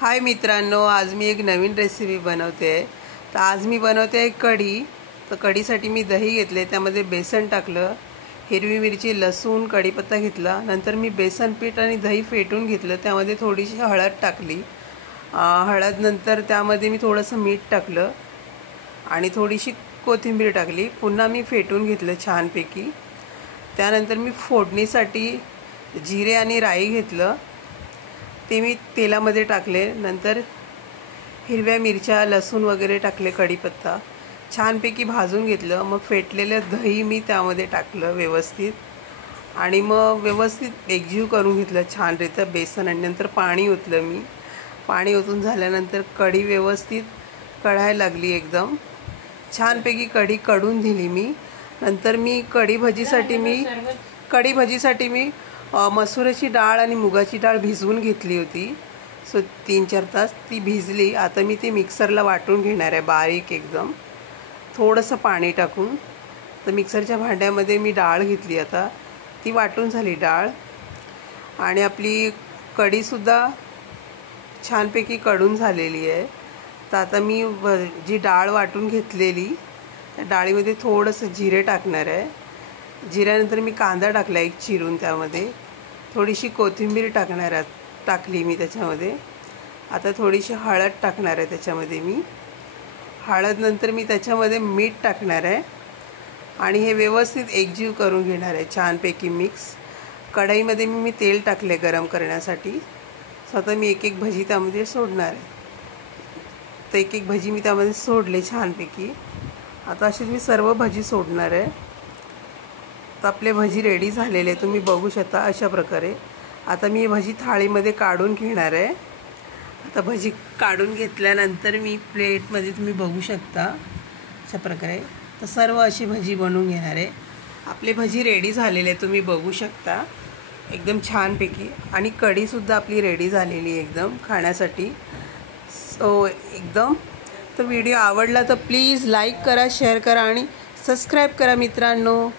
हाय मित्रांनो, आज मी एक नवीन रेसिपी बनवते आहे। तर आज मी बनवते आहे कढी। तर कढीसाठी मी दही घेतले, त्यामध्ये बेसन टाकलं, हिरवी मिरची, लसूण, कढीपत्ता घेतला। नंतर मी बेसन पीठ आणि दही फेटून घेतलं, त्यामध्ये थोडीशी हळद टाकली। हळद नंतर त्यामध्ये मी थोडंसं मीठ टाकलं आणि थोडीशी कोथिंबीर टाकली। पुन्हा मी फेटून घेतलं छानपैकी। त्यानंतर मी फोडणीसाठी जिरे आणि राई घेतलं, ते मी तेलामध्ये टाकले। नंतर हिरव्या मिरच्या, लसूण वगैरे टाकले, कढीपत्ता छानपैकी भाजून घेतलं। मग फेटलेलं दही मी त्यामध्ये टाकलं व्यवस्थित आणि मग व्यवस्थित एकजीव करून घेतलं छानरीत्या बेसन। आणि नंतर पाणी ओतलं मी। पाणी ओतून झाल्यानंतर कढी व्यवस्थित कढायला लागली, एकदम छानपैकी कढी कढून दिली मी। नंतर मी कढी भाजीसाठी मी मसुराची डाळ आणि मुगाची डाळ भिजवून घेतली होती। सो 3-4 तास ती भिजली। आता मी ती मिक्सरला वाटून घेणार आहे, बारीक एकदम, थोडंसं पाणी टाकून। तर मिक्सरच्या भांड्यामध्ये मी डाळ घेतली, आता ती वाटून झाली डाळ। आणि आपली कढीसुद्धा छानपैकी कढून झालेली आहे। तर आता मी जी डाळ वाटून घेतलेली, त्या डाळीमध्ये थोडंसं जिरे टाकणार आहे। जिऱ्यानंतर मी कांदा टाकला एक चिरून, त्यामध्ये थोडीशी कोथिंबीर टाकली मी त्याच्यामध्ये। आता थोडीशी हळद टाकणार आहे त्याच्यामध्ये मी। हळद नंतर मी त्याच्यामध्ये मीठ टाकणार आहे आणि हे व्यवस्थित एकजीव करून घेणार आहे छानपैकी मिक्स। कढईमध्ये मी तेल टाकले गरम करण्यासाठी। स्वतः मी एक एक भजी त्यामध्ये सोडणार आहे। तर एक एक भजी मी त्यामध्ये सोडले छानपैकी। आता अशीच मी सर्व भजी सोडणार आहे। तर आपले भजी रेडी झालेले, तुम्ही बघू शकता अशा प्रकारे। आता मी ही भजी थाळीमध्ये काढून घेणार आहे। आता भजी काढून घेतल्यानंतर मी प्लेटमध्ये तुम्ही बघू शकता अशा प्रकारे। तर सर्व अशी भजी बनवून घेणार आहे। आपले भजी रेडी झालेले, तुम्ही बघू शकता एकदम छानपैकी। आणि कढीसुद्धा आपली रेडी झालेली एकदम खाण्यासाठी। सो एकदम, तर व्हिडिओ आवडला तर प्लीज लाईक करा, शेअर करा आणि सबस्क्राईब करा मित्रांनो।